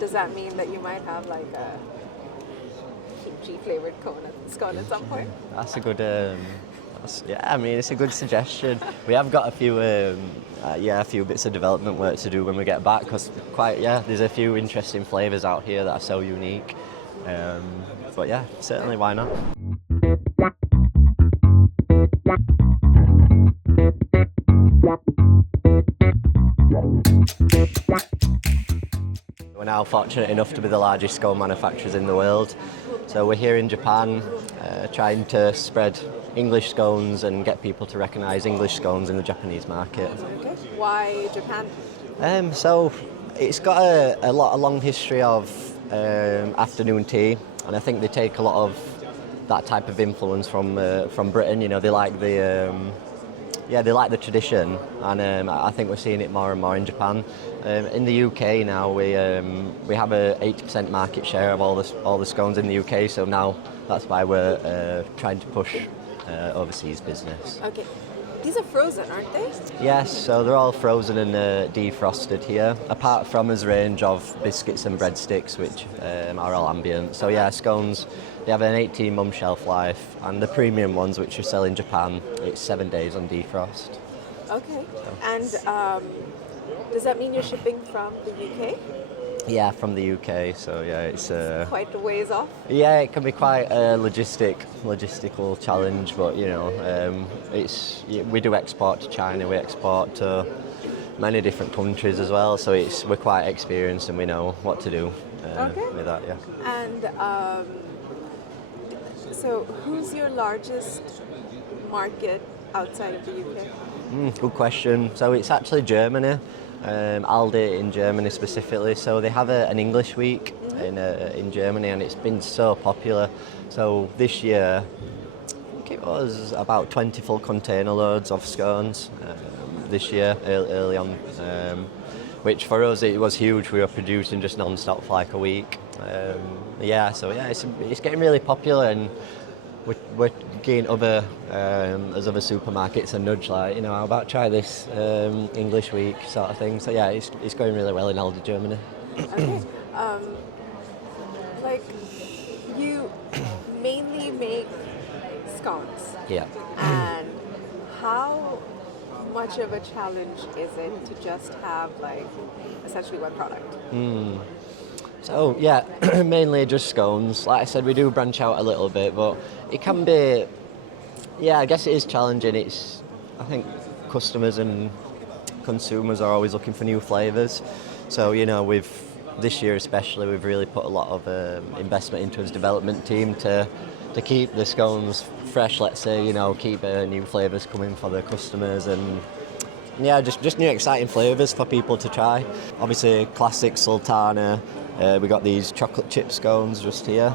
Does that mean that you might have like a kimchi flavored scone at some point? That's a good. I mean, it's a good suggestion. We have got a few bits of development work to do when we get back, because there's a few interesting flavours out here that are so unique. But yeah, certainly, why not? We're now fortunate enough to be the largest scone manufacturers in the world. So we're here in Japan, trying to spread English scones and get people to recognise English scones in the Japanese market. Okay. Why Japan? So it's got a long history of afternoon tea, and I think they take a lot of that type of influence from Britain. You know, they like the tradition, and I think we're seeing it more and more in Japan. In the UK now, we have a 80% market share of all the scones in the UK. So now that's why we're trying to push overseas business. Okay, these are frozen, aren't they? Yes, so they're all frozen and defrosted here. Apart from his range of biscuits and breadsticks, which are all ambient. So yeah, scones. They have an 18-month shelf life, and the premium ones, which we sell in Japan, it's 7 days on defrost. Okay. And does that mean you're shipping from the UK? Yeah, from the UK. So yeah, it's quite a ways off. Yeah, it can be quite a logistical challenge, but you know, we do export to China. We export to many different countries as well. So we're quite experienced and we know what to do with that. Yeah. And so, who's your largest market outside of the UK? Good question. So it's actually Germany, Aldi in Germany specifically. So they have an English week in Germany, and it's been so popular. So this year, I think it was about 20 full container loads of scones this year, early on, which for us it was huge. We were producing just non-stop for like a week. It's getting really popular, and we're getting other supermarkets a nudge, like, you know, how about try this English week sort of thing. So yeah, it's going really well in Aldi, Germany. Okay. Like, you mainly make scones. Yeah. And how much of a challenge is it to just have like essentially one product? So yeah, mainly just scones. Like I said, we do branch out a little bit, but it can be, I guess it is challenging. I think customers and consumers are always looking for new flavours. So, you know, this year especially, we've really put a lot of investment into his development team to keep the scones fresh, let's say, you know, keep new flavours coming for the customers, and yeah, just new exciting flavours for people to try. Obviously, classic Sultana. We got these chocolate chip scones just here.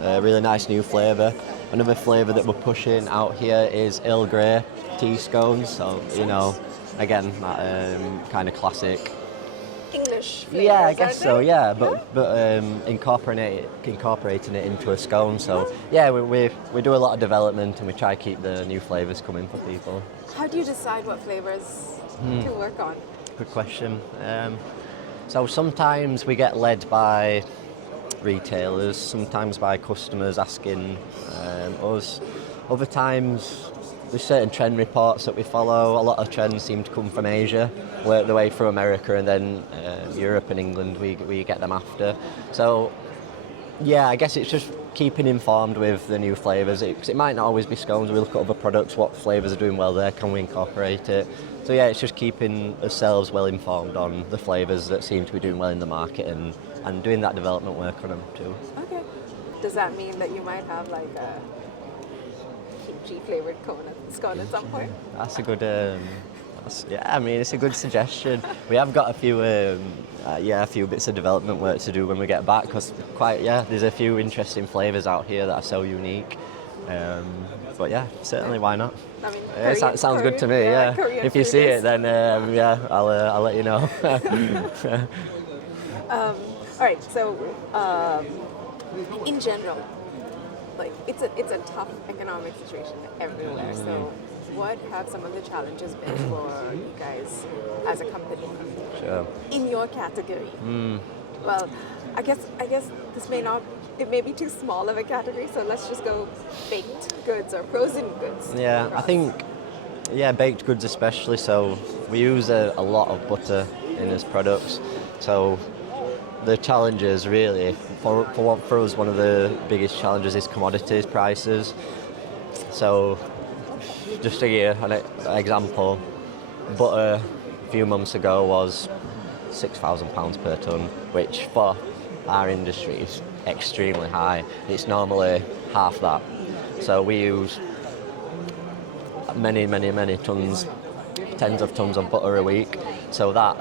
Really nice new flavour. Another flavour that we're pushing out here is Earl Grey tea scones. So, you know, again, kind of classic. English flavors, yeah, I guess so. Yeah, but incorporating it into a scone. So yeah, we do a lot of development, and we try to keep the new flavours coming for people. How do you decide what flavours to work on? Good question. So sometimes we get led by retailers, sometimes by customers asking us. Other times there's certain trend reports that we follow. A lot of trends seem to come from Asia, work their way through America, and then Europe and England we get them after. So yeah, I guess it's just keeping informed with the new flavours. It might not always be scones. We look at other products, what flavours are doing well there, can we incorporate it? So yeah, it's just keeping ourselves well informed on the flavours that seem to be doing well in the market, and doing that development work on them too. Okay. Does that mean that you might have like a kimchi flavoured scone at some point? That's a good. I mean, it's a good suggestion. We have got a few bits of development work to do when we get back, because there's a few interesting flavours out here that are so unique. But yeah, certainly, why not? I mean, it sounds good to me. Yeah. If you see it, then I'll let you know. All right. So, in general, like it's a tough economic situation everywhere. So, what have some of the challenges been for you guys as a company? Sure. In your category? Well, I guess this may not. It may be too small of a category, so let's just go baked goods or frozen goods. Yeah, I across. think, yeah, baked goods especially. So we use a lot of butter in as products. So the challenges really, for us, one of the biggest challenges is commodities prices. So just to give an example, butter a few months ago was £6,000 per tonne, which for our industry is extremely high. It's normally half that. So we use many tons, tens of tons of butter a week. So that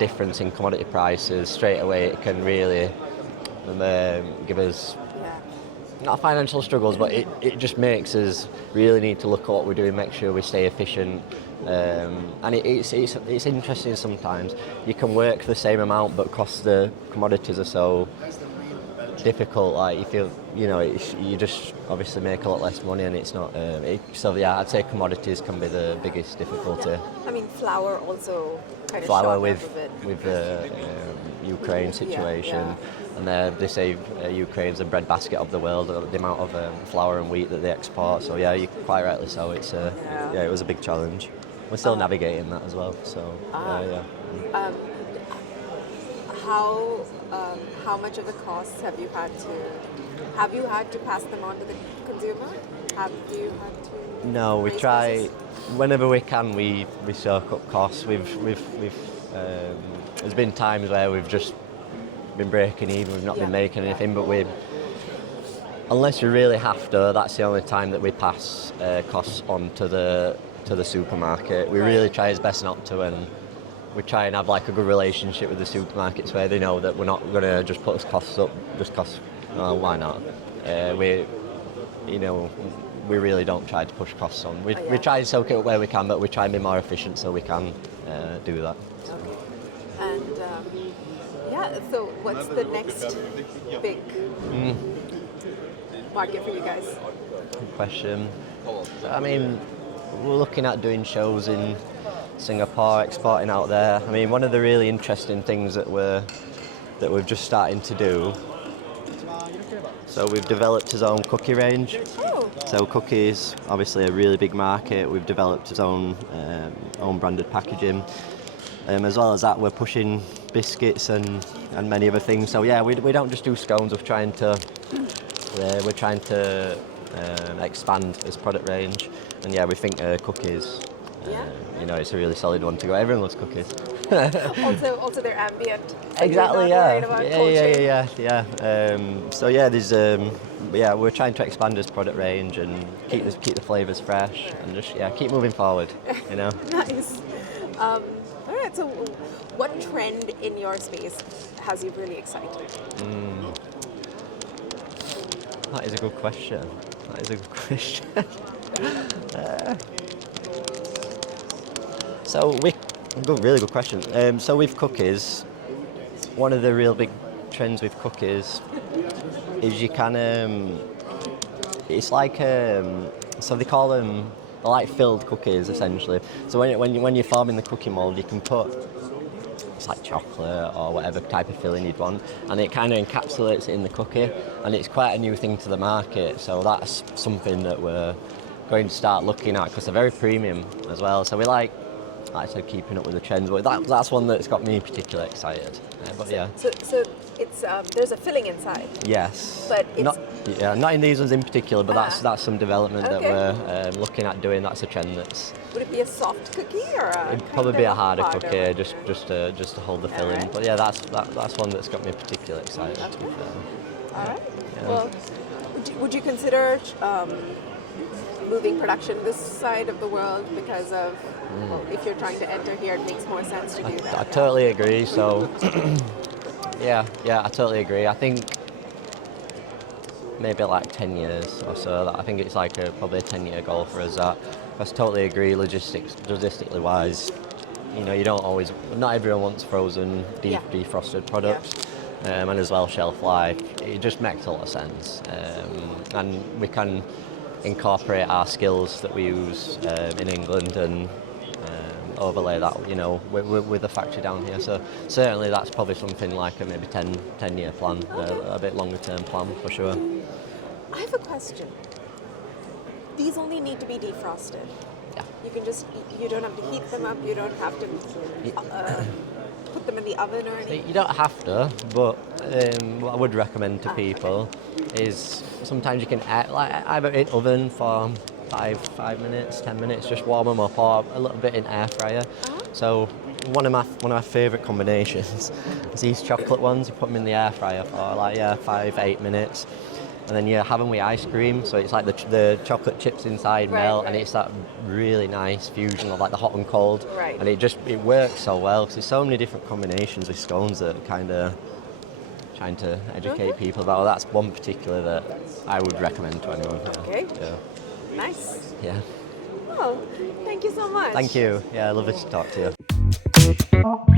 difference in commodity prices straight away, it can really give us not financial struggles, but it just makes us really need to look at what we're doing, make sure we stay efficient. And it's interesting sometimes. You can work the same amount, but cost the commodities are so difficult. Like you feel, you just obviously make a lot less money, and it's not. So yeah, I'd say commodities can be the biggest difficulty. I mean, flour also kind of Flour shot with up a bit. with the Ukraine situation, and they say Ukraine's the breadbasket of the world. The amount of flour and wheat that they export. So yeah, you quite rightly so. It's it was a big challenge. We're still navigating that as well. So yeah. How much of the costs have you had to pass them on to the consumer? Have you had to? No, we raise try prices? whenever we can. We soak up costs. There's been times where we've just been breaking even. We've not been making anything, but unless we really have to, that's the only time that we pass costs on to the supermarket. We really try as best not to, and we try and have like a good relationship with the supermarkets where they know that we're not going to just put costs up just because, why not? We really don't try to push costs on. We try and soak it up where we can, but we try and be more efficient so we can do that. Okay. And so what's the next big market for you guys? Good question. I mean, we're looking at doing shows in Singapore, exporting out there. I mean, one of the really interesting things that we're just starting to do. So we've developed his own cookie range. Oh. So cookies, obviously a really big market. We've developed his own branded packaging. As well as that, we're pushing biscuits and many other things. So yeah, we don't just do scones. We're trying to expand his product range. And yeah, we think cookies. It's a really solid one to go. Everyone loves cookies. also they're ambient. So Exactly. you're not worried about cold chain. So yeah, there's we're trying to expand his product range and keep the flavors fresh and just keep moving forward. Nice. All right. So, what trend in your space has you really excited? That is a good question. Really good question. So with cookies, one of the real big trends with cookies is you can, it's like, so they call them, they're like filled cookies essentially. So when you're forming the cookie mold, you can put, it's like chocolate or whatever type of filling you'd want, and it kind of encapsulates it in the cookie, and it's quite a new thing to the market. So that's something that we're going to start looking at because they're very premium as well. So we like I said, keeping up with the trends, but that's one that's got me particularly excited. But yeah. So it's there's a filling inside. Yes. But it's not in these ones in particular, but that's some development that we're looking at doing. That's a trend that's. Would it be a soft cookie or a? It'd probably be a harder cookie, just to hold the filling. Right. But yeah, that's one that's got me particularly excited. Okay. To be fair. All right. Yeah. Well, would you consider moving production this side of the world because of, well, if you're trying to enter here, it makes more sense to do that. I totally agree. So, yeah, I totally agree. I think maybe like 10 years or so. I think it's like probably a 10-year goal for us. I totally agree. Logistically wise, you don't always. Not everyone wants frozen, defrosted products. And as well shelf life. It just makes a lot of sense. And we can incorporate our skills that we use in England and overlay that, you know, with the factory down here. So certainly that's probably something like a maybe 10-year plan, a bit longer term plan for sure. I have a question. These only need to be defrosted. Yeah. You can just, you don't have to heat them up, you don't have to put them in the oven or anything. You don't have to, but what I would recommend to people is sometimes you can either in oven for 5 minutes, 10 minutes, just warm them up, or a little bit in air fryer. So one of my favourite combinations is these chocolate ones. You put them in the air fryer for 5-8 minutes. And then you have them with ice cream, so it's like the chocolate chips inside melt, and it's that really nice fusion of like the hot and cold. Right. And it works so well, because there's so many different combinations with scones that kind of trying to educate people about. That's one particular that I would recommend to anyone. Okay. Yeah. Nice. Yeah. Oh, thank you so much. Thank you. Yeah, lovely to talk to you.